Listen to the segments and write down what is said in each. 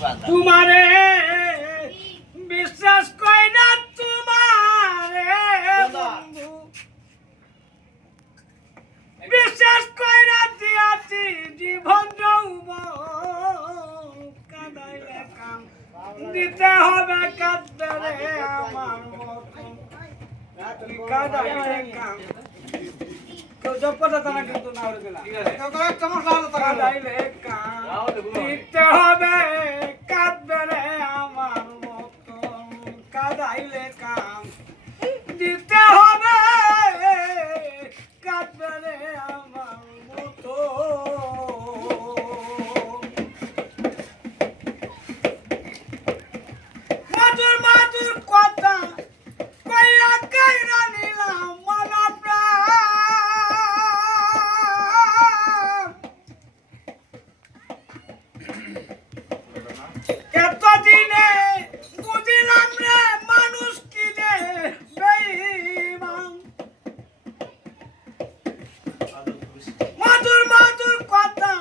তোমারে বিশ্বাস কইরা তোমারে বন্ধু বিশ্বাস কইরা দিয়াছি জীবন যৌবন কাঁদাইলে কাম দিতে হবে কাঁদতে রে আমার মতো কাঁদাইলে কাম কেউ জব করতে না কিন্তু না হলে না কাঁদাইলে কাম দিতে হবে কাঁদবে রে আমার মতো কাঁদাইলে কাম দিতে হবে কাঁদবে রে আমার মতো মধুর মধুর কথা কইয়া কইরা নিলাম মন প্রাণ এতদিনে বুঝিলাম রে মানুষ কি রে বেঈমান মধুর মধুর কথা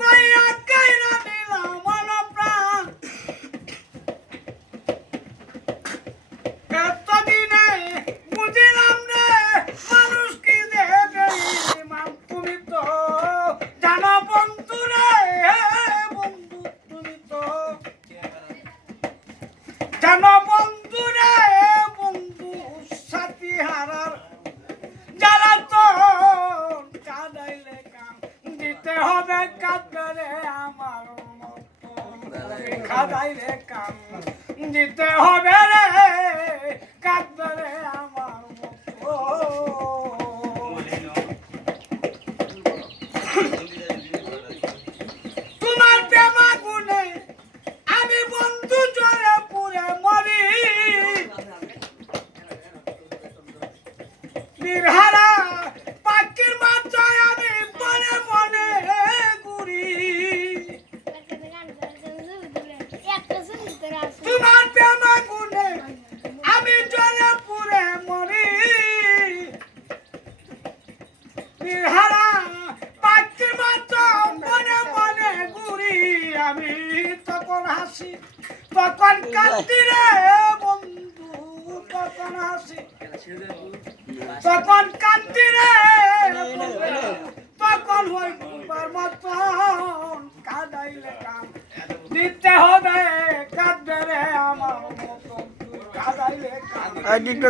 কইয়া কইরা নিলাম মন প্রাণ এতদিনে বুঝিলাম রে মানুষ কি রে বেঈমান তুমি তো জানো বন্ধু রে বন্ধু তুমি তো জানো বন্ধু রে বন্ধু সাথী হারার যারা তো কাঁদাইলে কাম দিতে হবে কাঁদবে রে আমার মতো কাঁদাইলে কাম দিতে হবে রে কাঁদবে রে আমার মতো তোমার প্রেমা গুনে আমি বন্ধু জলে পুরে মরি নির্হারা পাখির মাথায় আমি মনে মনে ঘুরি তোমার প্রেমা গুনে আমি জলে পুরে মরি নির্হারা পাখির মাথায় মনে মনে ঘুরি আমি তখন হাসি তখন কাঁদতি রে বন্ধু তখন হাসি তখন কাঁদতি রে তখন হই তোমার মতন কাঁদাইলে কাম দিতে হবে কাঁদবে রে আমার মতন কাঁদাইলে কাম দিতে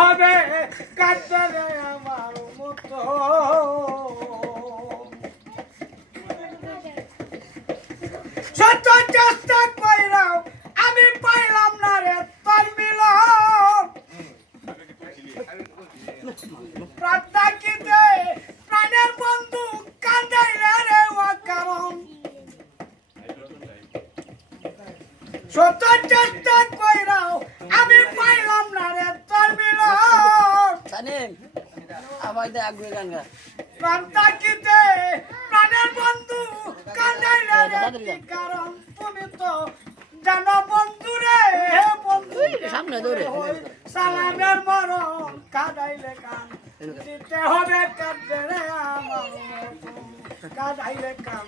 হবে কাঁদবে রে আমার মতো সত্য চেষ্টা কইরাও আমি পাইলাম না রে তোর মিলন প্রাণটাকিতে প্রাণের বন্ধু কান্দাইলে রে কারণ সত্য চেষ্টা কইরাও আমি পাইলাম না রে তোর মিলন প্রাণটাকিতে প্রাণের বন্ধু কান্দাইলে রে কারণ তুমি তো জানো বন্ধু রে বন্ধু সামনে দৌড়ে সালামের মরণ কাঁদাইলে কান দিতে হবে কাঁদবে রে আমার মতো কাঁদাইলে কান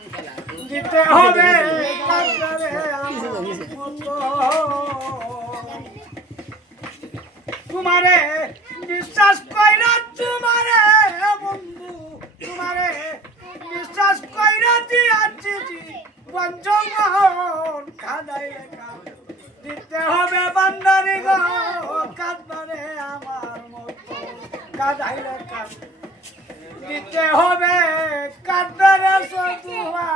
দিতে হবে কাঁদবে রে আমার মতো তোমারে বিশ্বাস কইরা তোমারে বন্ধু তোমারে বিশ্বাস কইরা দিয়াছি পঞ্চমন কাঁদাইলে কান দিতে হবে বান্দারি গো কাঁদবারে আমার মতো কাঁদাইলে কান দিতে হবে কাঁদবারে সতুয়া